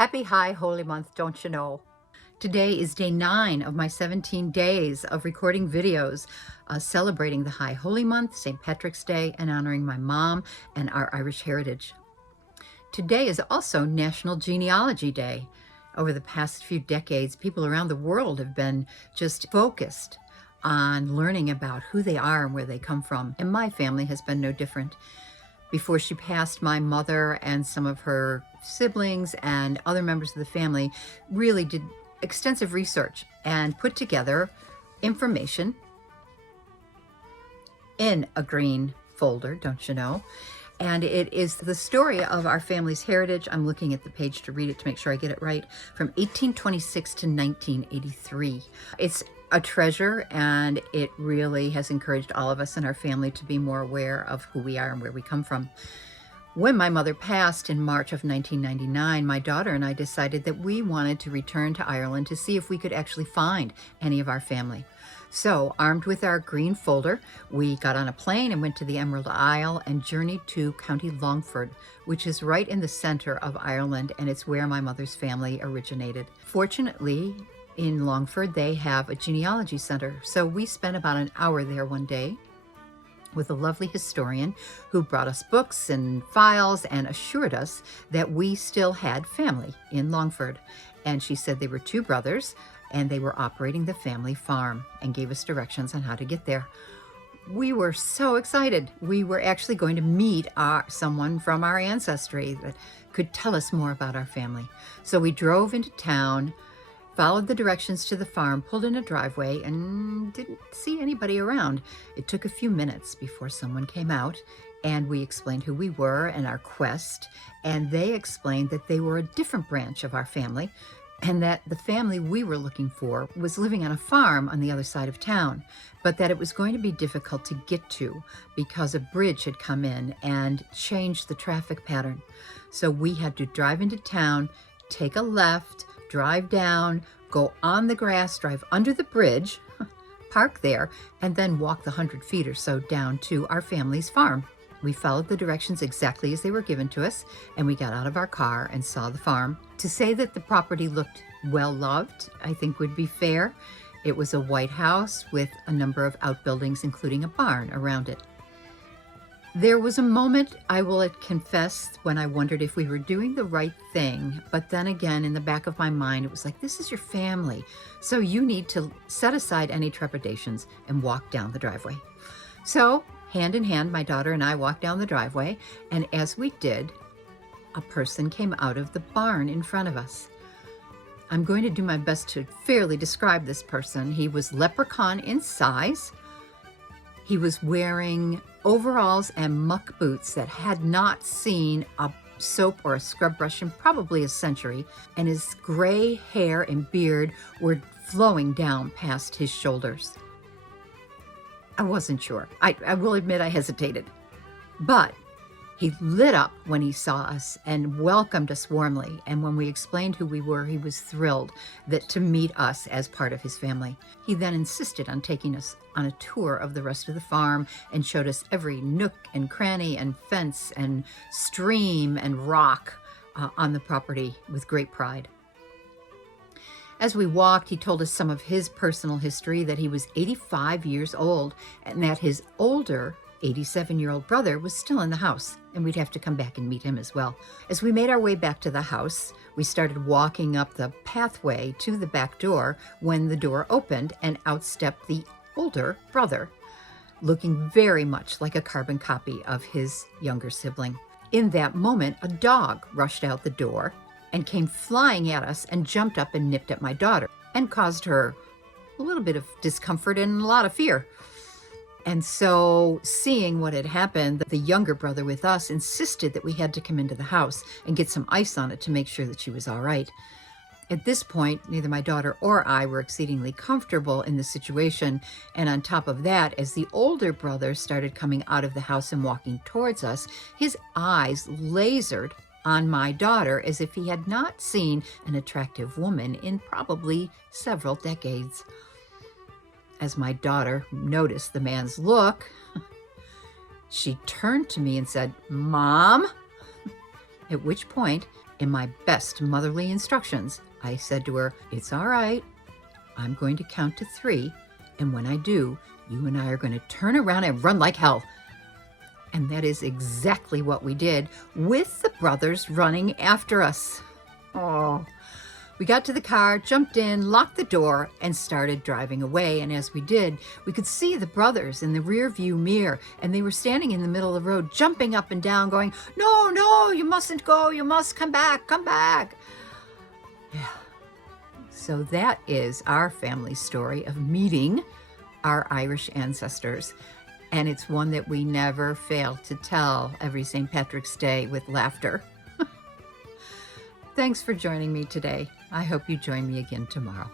Happy High Holy Month, don't you know? Today is day 9 of my 17 days of recording videos celebrating the High Holy Month, St. Patrick's Day, and honoring my mom and our Irish heritage. Today is also National Genealogy Day. Over the past few decades, people around the world have been just focused on learning about who they are and where they come from, and my family has been no different. Before she passed, my mother and some of her siblings and other members of the family really did extensive research and put together information in a green folder, don't you know? And it is the story of our family's heritage. I'm looking at the page to read it to make sure I get it right. From 1826 to 1983. It's a treasure, and it really has encouraged all of us in our family to be more aware of who we are and where we come from. When my mother passed in March of 1999, my daughter and I decided that we wanted to return to Ireland to see if we could actually find any of our family. So, armed with our green folder, we got on a plane and went to the Emerald Isle and journeyed to County Longford, which is right in the center of Ireland, and it's where my mother's family originated. Fortunately, in Longford, they have a genealogy center, so we spent about an hour there one day with a lovely historian who brought us books and files and assured us that we still had family in Longford. And she said they were 2 brothers and they were operating the family farm, and gave us directions on how to get there. We were so excited. We were actually going to meet someone from our ancestry that could tell us more about our family. So we drove into town, followed the directions to the farm, pulled in a driveway, and didn't see anybody around. It took a few minutes before someone came out, and we explained who we were and our quest, and they explained that they were a different branch of our family, and that the family we were looking for was living on a farm on the other side of town, but that it was going to be difficult to get to because a bridge had come in and changed the traffic pattern. So we had to drive into town, take a left, drive down, go on the grass, drive under the bridge, park there, and then walk the 100 feet or so down to our family's farm. We followed the directions exactly as they were given to us, and we got out of our car and saw the farm. To say that the property looked well loved, I think would be fair. It was a white house with a number of outbuildings, including a barn around it. There was a moment, I will confess, when I wondered if we were doing the right thing, but then again, in the back of my mind, it was like, this is your family, so you need to set aside any trepidations and walk down the driveway. So, hand in hand, my daughter and I walked down the driveway, and as we did, a person came out of the barn in front of us. I'm going to do my best to fairly describe this person. He was leprechaun in size. He was wearing overalls and muck boots that had not seen a soap or a scrub brush in probably a century, and his gray hair and beard were flowing down past his shoulders. I wasn't sure. I will admit I hesitated. But he lit up when he saw us and welcomed us warmly. And when we explained who we were, he was thrilled to meet us as part of his family. He then insisted on taking us on a tour of the rest of the farm and showed us every nook and cranny and fence and stream and rock on the property with great pride. As we walked, he told us some of his personal history, that he was 85 years old and that his older 87-year-old brother was still in the house, and we'd have to come back and meet him as well. As we made our way back to the house, we started walking up the pathway to the back door when the door opened and out stepped the older brother, looking very much like a carbon copy of his younger sibling. In that moment, a dog rushed out the door and came flying at us and jumped up and nipped at my daughter and caused her a little bit of discomfort and a lot of fear. And so, seeing what had happened, the younger brother with us insisted that we had to come into the house and get some ice on it to make sure that she was all right. At this point, neither my daughter or I were exceedingly comfortable in the situation, and on top of that, as the older brother started coming out of the house and walking towards us, his eyes lasered on my daughter as if he had not seen an attractive woman in probably several decades. As my daughter noticed the man's look, she turned to me and said, "Mom," at which point In my best motherly instructions, I said to her, "It's all right. I'm going to count to 3. And when I do, you and I are going to turn around and run like hell." And that is exactly what we did, with the brothers running after us. Oh, we got to the car, jumped in, locked the door, and started driving away. And as we did, we could see the brothers in the rear view mirror, and they were standing in the middle of the road, jumping up and down, going, "No, no, you mustn't go. You must come back, come back." Yeah. So that is our family story of meeting our Irish ancestors. And it's one that we never fail to tell every St. Patrick's Day with laughter. Thanks for joining me today. I hope you join me again tomorrow.